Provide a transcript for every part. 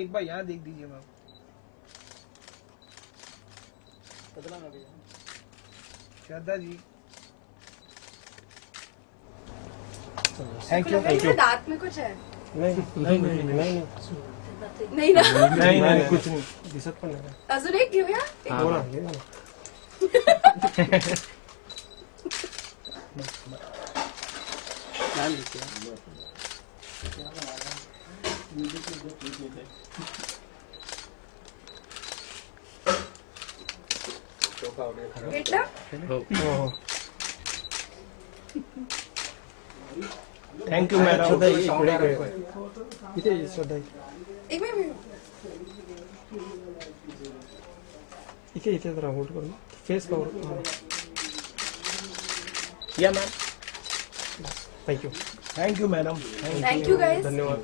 एक बार यहाँ देख दीजिए ma'am. Shraddha ji thank you. Thank you. दांत में कुछ है? नहीं नहीं ना? नहीं कुछ नहीं दिसत पण नाही. अजून एक घेऊया? बोला हे बोला. घेतलं? Thank you madam. श्रद्धा इकडे इथे श्रद्धा एक मिनिट. इथे इथे जरा होल्ड करून फेस कवर. या ma'am. Thank you. Thank you madam. Thank you guys. धन्यवाद.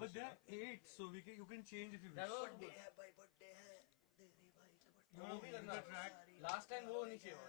But there are 8, so you can change if you wish. वो भी करना track. Last time वो नहीं चाहिए.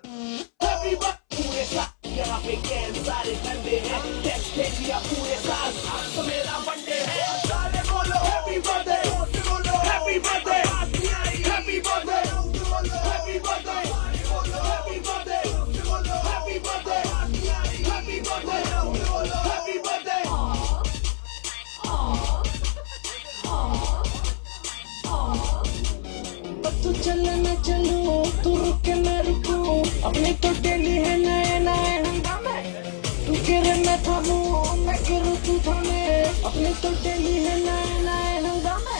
तू चले मैं चलूं, तू रुके मैं रुकूं, अपनी तो डेली है नए नए हंगामे. तू गिरे मैं थामूं, मैं गिरूं तू थामे, अपनी तो डेली है नए नए हंगामे.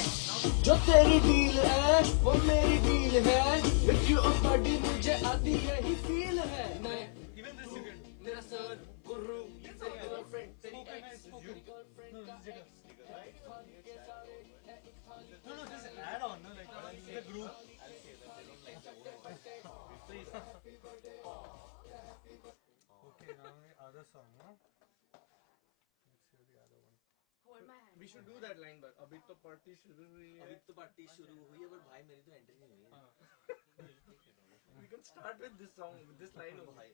जो तेरी डील है वो मेरी डील है, विद यू और बॉडी मुझे आती यही फील है. मैं मेरा सर गुरु, तेरी गर्लफ्रेंड, तेरी एक्स, तेरी गर्लफ्रेंड का No, just add on, no, like the group. Okay, now the other song, no? Let's hear the other one. Hold my hand. We should do that line, but अभी तो party शुरू हुई है। अभी तो party शुरू हुई है पर भाई मेरी तो एंट्री नहीं हुई है. We can start with this song, with this line only. भाई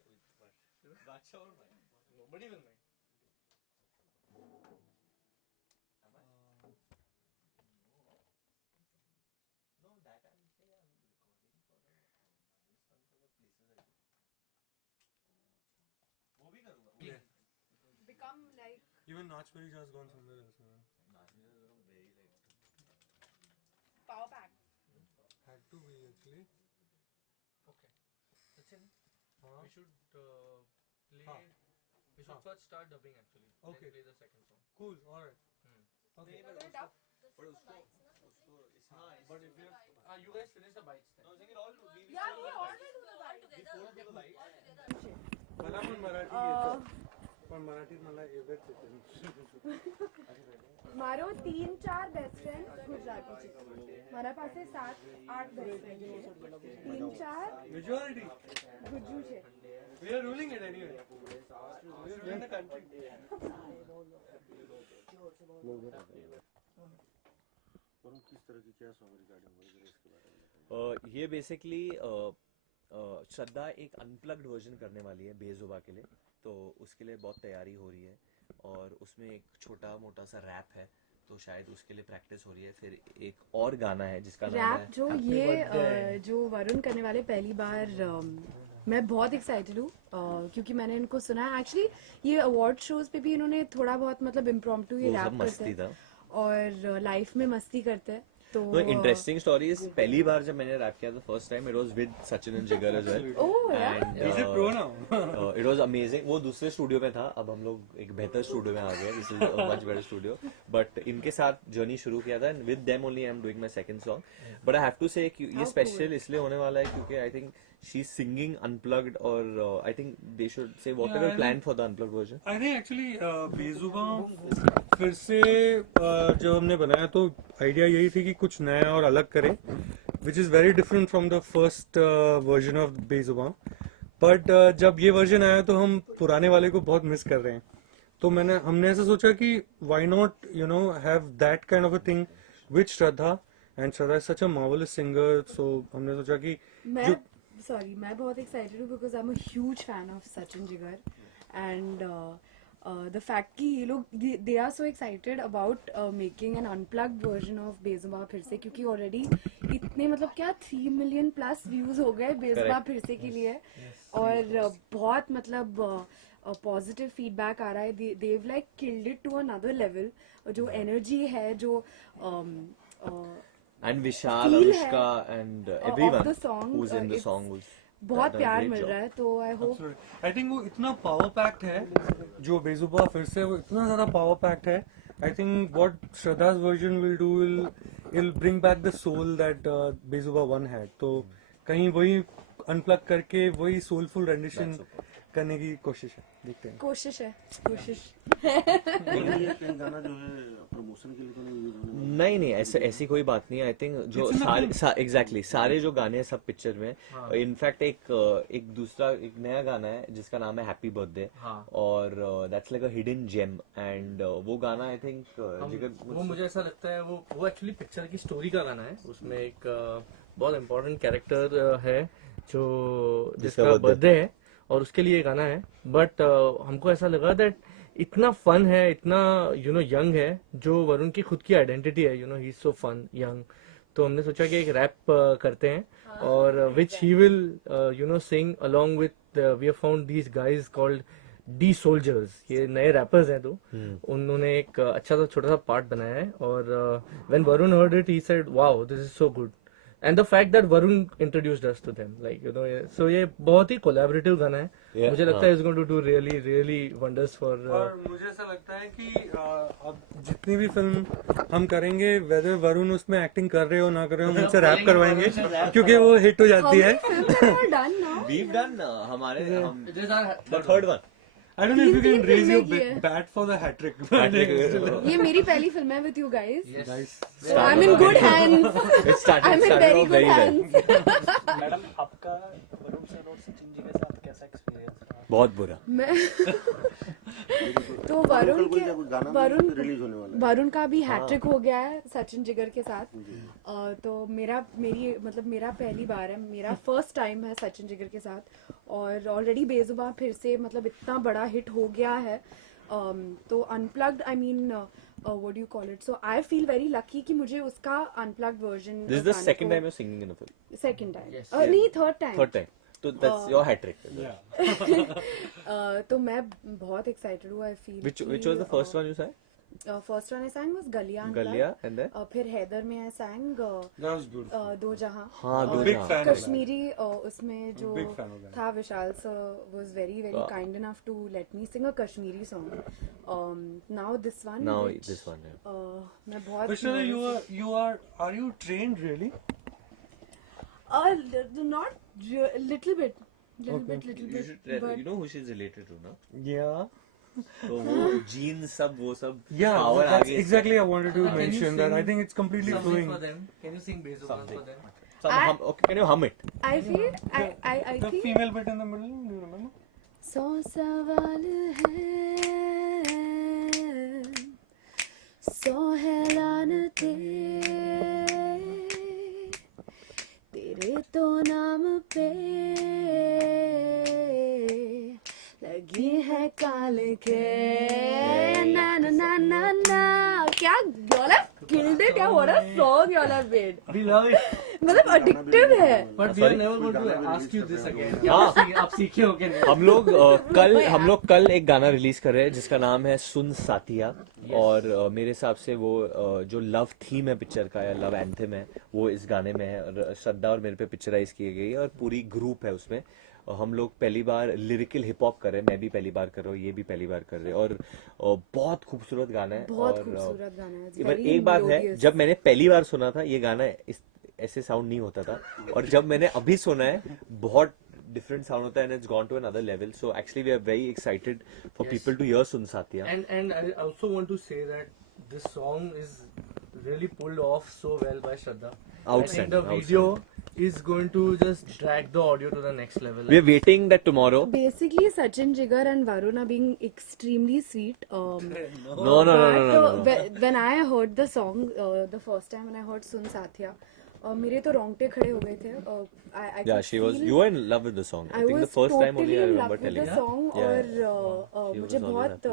बादशाह और भाई. Nobody will mind. No, that I'm saying I'm recording for the places I go. वो भी करूँगा. Yeah. Become like Even Nachpuri has gone somewhere else, man. नाचने का very like. power pack. Had to be actually. Okay. Sachin, हाँ. we should play. हाँ. We should first start dubbing actually. Okay. Then play the second song. Cool. All right. Okay. नहीं, Was it up? पर उसको हाँ. But if you You guys finish the bites then. no, second all do we. Yeah, we already do the bites. Before do the lights. मला पण मराठी येतं, पण मराठीत मला एवढंच येतं. મારો 3-4 બેસ્ટ ફ્રેન્ડ ગુજરાતી છે. મારા પાસે 7-8 બેસ્ટ ફ્રેન્ડ છે. 3-4 Majority. ગુજ્જુ છે. We are ruling it anyway. We are running the country. किस तरह की क्या सॉन्ग रिकॉर्डिंग हुई है इसके बारे में? ये बेसिकली श्रद्धा एक अनप्लग्ड वर्जन करने वाली है बेजुबा के लिए, तो उसके लिए बहुत तैयारी हो रही है और उसमें एक छोटा मोटा सा रैप है, तो शायद उसके लिए प्रैक्टिस हो रही है. फिर एक और गाना है जिसका नाम है रैप जो ये जो वरुण करने वाले पहली बार मैं बहुत एक्साइटेड हूँ क्योंकि मैंने इनको सुना है. एक्चुअली ये अवार्ड शोज पे भी इन्होंने थोड़ा बहुत मतलब इम्प्रॉम्प्टू ये वो सब रैप मस्ती करते हैं था. और लाइफ में मस्ती करते हैं. तो इंटरेस्टिंग स्टोरीज, पहली बार जब मैंने रैप किया था first time, it was with Sachin and Jigar as well, oh and Is it pro now? It was amazing. वो दूसरे स्टूडियो में था, अब हम लोग एक बेहतर स्टूडियो में आ गए. This is a much better studio, but इनके साथ जर्नी शुरू किया था and with them only I am doing my second song. But I have to say ये स्पेशल इसलिए होने वाला है क्योंकि I think she is singing unplugged, और I think they should say whatever plan for the unplugged version. I think actually Bezubaan फिर से जब हमने बनाया तो आइडिया यही थी कि कुछ नया और अलग करें, which is very different from the first version of Bezubaan. But जब ये वर्जन आया तो हम पुराने वाले को बहुत मिस कर रहे हैं, तो हमने ऐसा सोचा कि why not have that kind of a thing with Shraddha, and Shraddha is such a marvelous singer. So हमने सोचा कि मैं बहुत एक्साइटेड हूँ because I am a huge fan of Sachin Jigar, and the fact कि ये लोग they are so excited about making an unplugged version of Bezubaan फिर से, क्योंकि ऑलरेडी इतने मतलब क्या 3 मिलियन प्लस व्यूज हो गए बेजुबां फिर से के लिए, और बहुत मतलब पॉजिटिव फीडबैक आ रहा है. They've like killed it to another level. जो एनर्जी है, जो And Vishal, feel Anushka, and everyone of the song, who's in the it's song was बहुत done a प्यार great मिल job. रहा है. तो आई होप आई थिंक वो इतना पावर पैक्ड है जो बेजुबां फिर से, वो इतना ज्यादा पावर पैक्ड है. I think what Shraddha's version will do will bring back the soul that Bezubaan 1 had. तो कहीं वही अनप्लग करके वही सोलफुल रेंडिशन करने की कोशिश है. देखते हैं. कोशिश है. ये गाना जो है प्रमोशन के लिए तो नहीं यूज होने नहीं ऐसी कोई बात नहीं. आई थिंक जो एग्जैक्टली सारे जो गाने हैं सब पिक्चर में. इनफैक्ट एक दूसरा एक नया गाना है जिसका नाम है हैप्पी बर्थडे, और that's like a hidden gem, and वो गाना आई थिंक वो मुझे ऐसा लगता है वो एक्चुअली पिक्चर की स्टोरी का गाना है. उसमें एक बहुत इम्पोर्टेंट कैरेक्टर है जिसका बर्थडे है, और उसके लिए गाना है. बट हमको ऐसा लगा दैट इतना फन है, इतना यंग है, जो वरुण की खुद की आइडेंटिटी है, he is so fun young. तो हमने सोचा कि एक रैप करते हैं, और which he will sing along with we have found these guys called the soldiers. ये नए रैपर्स हैं, तो उन्होंने एक अच्छा सा छोटा सा पार्ट बनाया है. और when Varun heard it he said wow this is so good. And the fact that Varun introduced us to them, like so ये बहुत ही collaborative गाना है. मुझे लगता है it's going to do really really wonders for. और मुझे ऐसा लगता है कि अब जितनी भी फिल्म हम करेंगे, वेदर वरुण उसमें एक्टिंग कर रहे हो ना कर रहे हो, हम उनसे रैप करवाएंगे क्योंकि वो हिट हो जाती है. we've done हमारे the third one. I don't know if you can raise your bat for the hat trick. ये मेरी पहली फिल्म है with you guys. Guys, So I'm in good hands. It started I'm in very good very well. hands. Madam आपका Varun sir और सचिन जी के साथ कैसा experience रहा? बहुत बुरा. तो वरुण का भी हैट्रिक हो गया है सचिन जिगर के साथ. तो मेरा पहली बार है, मेरा फर्स्ट टाइम है सचिन जिगर के साथ, और ऑलरेडी बेजुबां फिर से मतलब इतना बड़ा हिट हो गया है. तो unplugged I mean what do you call it, so I feel very lucky कि मुझे उसका unplugged version. This is the second time you're singing in a film. Second time नहीं, third time. So that's your hat trick. तो मैं बहुत excited हूँ. I feel Which was the first one you sang? First one I sang was गलिया, and then फिर हैदर में आई sang that was beautiful. दो जहां. हाँ दो big जहां. fan of that. कश्मीरी उसमें जो Big fan of that. था, विशाल sir was very kind enough to let me sing a Kashmiri song. Now this one. Now which, this one. Yeah. मैं बहुत Vishnu, are you trained really? not little bit. You should but you know who she's related to ना? Yeah. तो वो genes सब वो सब Yeah, power that's आगे exactly I wanted to Can you mention that. sing I think it's completely something flowing. for them? Can you sing Bezuban for them? okay, can you hum it? I feel I The think female bit in the middle, do you remember? 100 सवाल है, 100 है लानते, तेरे तो नाम पे लगी है काल के. ना ना ना ना ना, क्या y'all have killed it. क्या what a song y'all have made. We love it. मतलब addictive है. But we are never going to ask you this again. कि आप सीखे हो कि नहीं? हम लोग कल एक गाना रिलीज कर रहे हैं जिसका नाम है सुन साथिया और मेरे हिसाब से वो जो लव थीम है पिक्चर का या लव एंथम है वो इस गाने में है और श्रद्धा और मेरे पे पिक्चराइज की गई है और पूरी ग्रुप है उसमें. हम लोग पहली बार लिरिकल हिप हॉप कर रहे हैं, मैं भी पहली बार कर रहा हूँ, ये भी पहली बार कर रहे हैं और बहुत खूबसूरत गाना है. बहुत और खूबसूरत गाना है. It's इवन very एक बात है, melodious. जब मैंने पहली बार सुना था ये गाना ऐसे साउंड नहीं होता था और जब मैंने अभी सुना है बहुत different sound होता है and it's gone to another level. So actually we are very excited for people to hear Sun Satya. And I also want to say that this song is really pulled off so well by Shraddha. I think the video is going to just drag the audio to the next level. We are waiting that tomorrow. Basically, Sachin Jigar and Varun are being extremely sweet. No. When I heard the song the first time when I heard Sun Satya, मेरे तो रोंगटे खड़े हो गए थे. Yeah, you were in love with the song. I think the first time only I remember telling the song you. और मुझे बहुत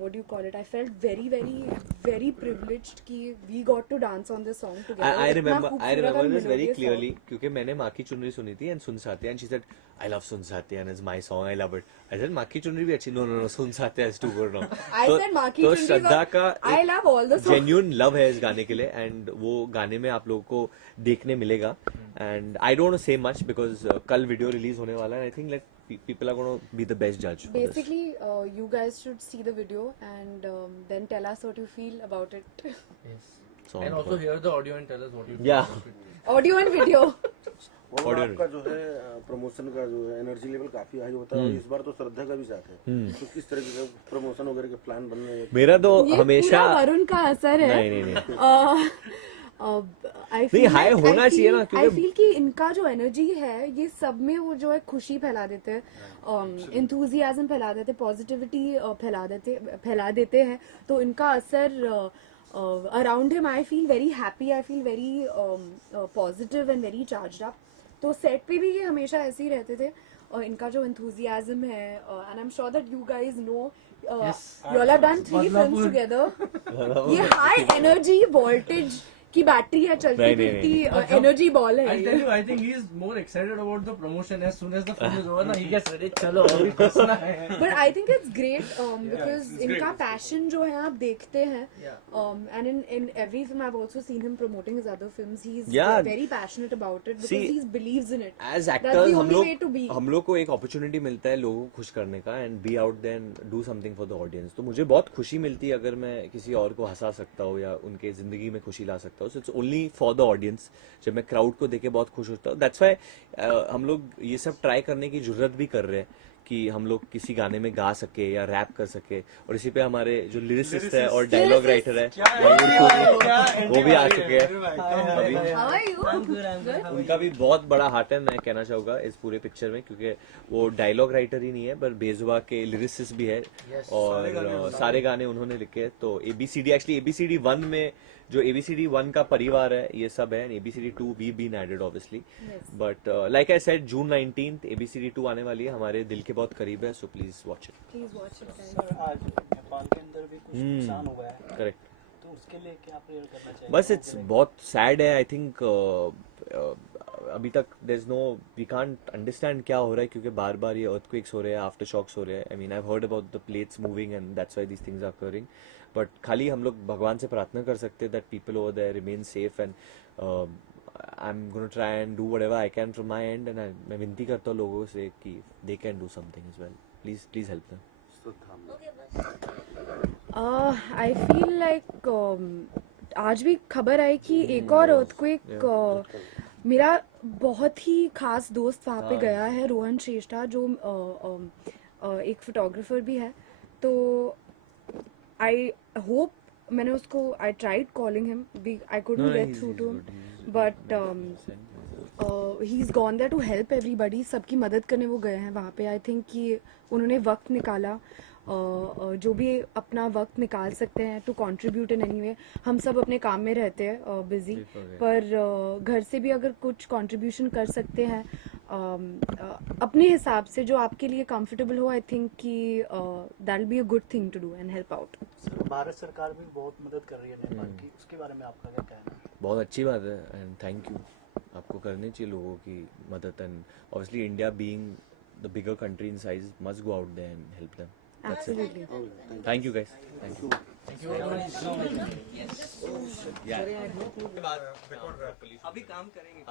what do you call it? I felt very privileged कि we got to dance on this song together. I remember this very clearly क्योंकि मैंने माँ की चुनरी सुनी थी and Sun Satya and she said I love Sun Satya and it's my song, I love it. I said माँ की चुनरी भी अच्छी. No, Sun Satya is too good now. I said माँ की तो चुनरी श्रद्धा का I love all the songs. genuine love है इस गाने के लिए and वो गाने में आप लोगों को देखने मिलेगा. And I don't want to say much because कल वीडियो रिलीज होने वाला है. I think like people are going to be the best judge for this. Basically, you guys should see the video and then tell us what you feel about it. Yes. So And also hear the audio and tell us what you feel. Yeah. about it. Audio and video. और Audio आपका जो है promotion का जो है energy level काफी high होता है और इस बार तो श्रद्धा का भी साथ है. तो किस तरह के प्रमोशन वगैरह के प्लान बन रहे हैं? मेरा तो ये हमेशा पूरा वरुण का असर है. नहीं. नहीं, हाई होना चाहिए ना, क्योंकि आई फील कि इनका जो एनर्जी है ये सब में वो जो है खुशी फैला देते हैं, इंथुजियाज्म फैला देते हैं, पॉजिटिविटी फैला देते हैं. तो इनका असर around him I feel very happy, I feel very positive and very charged up. तो सेट पे भी ये हमेशा ऐसे ही रहते थे. और इनका जो enthusiasm है, and I'm sure that you guys know, you all have done 3 films together. ये high energy voltage की बैटरी है, चलती फिरती एनर्जी बॉल है. I tell you, I think he is more excited about the promotion as soon as the film is over. ना, he gets ready. चलो अभी घुसना है. But I think it's great because इनका passion जो है आप देखते हैं. And in every film I've also seen him promoting his other films. He's very passionate about it because he believes in it. As That's actors the only way to be. हम लोग को एक opportunity मिलता है लोगों को खुश करने का and be out there and do something for the audience. तो मुझे बहुत खुशी मिलती है अगर मैं किसी और को हंसा सकता हूँ या उनके जिंदगी में खुशी ला सकता हूँ. So it's only for the audience. जब मैं क्राउड को देख के बहुत खुश होता हूँ. That's why हम लोग ये सब ट्राई करने की जरूरत भी कर रहे हैं कि हम लोग किसी गाने में गा सके या रैप कर सके. और इसी पे हमारे जो लिरिसिस्ट है और डायलॉग राइटर है वो भी आ चुके हैं अभी. How are you? उनका भी बहुत बड़ा हाथ है, मैं कहना चाहूंगा इस पूरे पिक्चर में, क्योंकि वो डायलॉग राइटर ही नहीं है पर बेजुबा के लिरिसिस्ट भी है और सारे गाने उन्होंने लिखे. तो ABCD 1 में जो ABCD 1 का परिवार है ये सब है. ABCD 2 we been added obviously, but like I said June 19th ABCD 2 आने वाली है, हमारे दिल के बहुत करीब है. So please watch it. Please watch it, guys. Sir, आज नेपाल के अंदर भी कुछ नुकसान हुआ है, Correct. तो उसके लिए क्या प्रेयर करना चाहिए? बस इट्स बहुत सैड है. आई थिंक अभी तक there is no, we can't understand क्या हो रहा है क्योंकि बार बार ये अर्थक्वेक्स हो रहे हैं, आफ्टर शॉक्स हो रहे हैं. I mean I heard about the plates moving and that's why these things are occurring. But खाली हम लोग भगवान से प्रार्थना कर सकते हैं that people over there remain safe and I am gonna try and do whatever I can from my end. And मैं विनती करता हूँ लोगों से कि they can do something as well. Please help them. I feel like आज भी खबर आई कि एक और earthquake मेरा बहुत ही खास दोस्त वहाँ पे गया है, रोहन श्रेष्ठा, जो एक फोटोग्राफर भी है. तो आई होप, मैंने उसको I tried calling him, I couldn't get through to him, but he is gone there to help everybody. सबकी मदद करने वो गए हैं वहाँ पे. आई थिंक कि उन्होंने वक्त निकाला, जो भी अपना वक्त निकाल सकते हैं to contribute in any way. हम सब अपने काम में रहते हैं बिजी, पर घर से भी अगर कुछ कंट्रीब्यूशन कर सकते हैं अपने हिसाब से जो आपके लिए कंफर्टेबल हो, आई थिंक कि that will be a good thing to do and help out. Sir, Bharat सरकार भी बहुत मदद कर रही है नेपाल की, उसके बारे में आपका क्या कहना है? बहुत अच्छी बात है एंड थैंक यू. आपको करनी चाहिए लोगों की मदद and obviously India being the bigger country in size must go out there and help them. Absolutely. Thank you guys. Thank you. अभी काम करेंगे.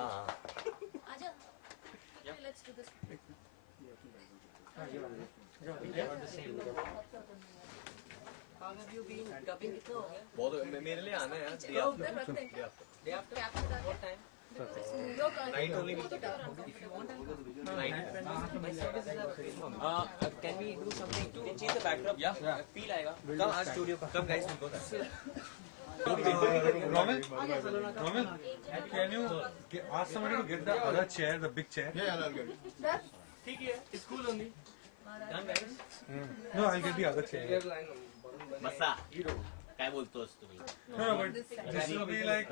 बहुत मेरे लिए आना है यार. Night only. Can we do something to change the backdrop? Yeah. Feel आएगा. Come our studio. Come guys, we'll go there. Romil, can you ask somebody to get the other chair, the big chair? ठीक है. School only. Done guys. No, I'll get the other chair. मसा काय बोलतोस तुम्ही? No, but this will be like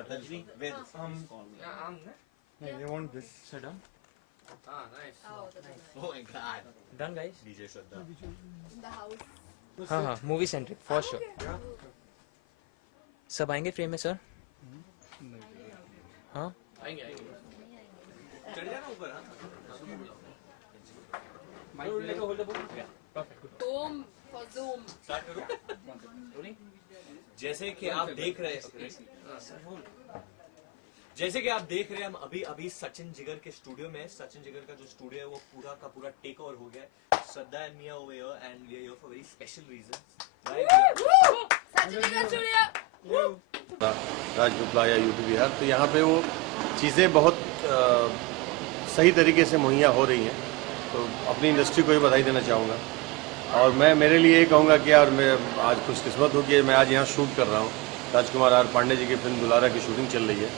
they want this. Sit down. Ah, nice. Oh my god. Done guys. DJ Shraddha. हाँ movie centric for sure. सब आएंगे frame में sir? हाँ आएंगे. चढ़ जाना ऊपर. स्टार्ट करो. जैसे कि आप देख रहे हैं हम अभी सचिन जिगर के स्टूडियो में. सचिन जिगर का जो स्टूडियो है वो पूरा का पूरा टेक ओवर हो गया है. Shraddha and Mia over here and we are here for very special reason. राजगुप्ला यूपी बिहार, तो यहाँ पे वो चीज़ें बहुत सही तरीके से मुहैया हो रही हैं, तो अपनी इंडस्ट्री को भी बधाई देना चाहूँगा. और मैं मेरे लिए ये कहूँगा कि यार मैं आज खुशकिस्मत हूँ कि मैं आज यहाँ शूट कर रहा हूँ. राजकुमार आर पांडे जी की फिल्म दुलारा की शूटिंग चल रही है.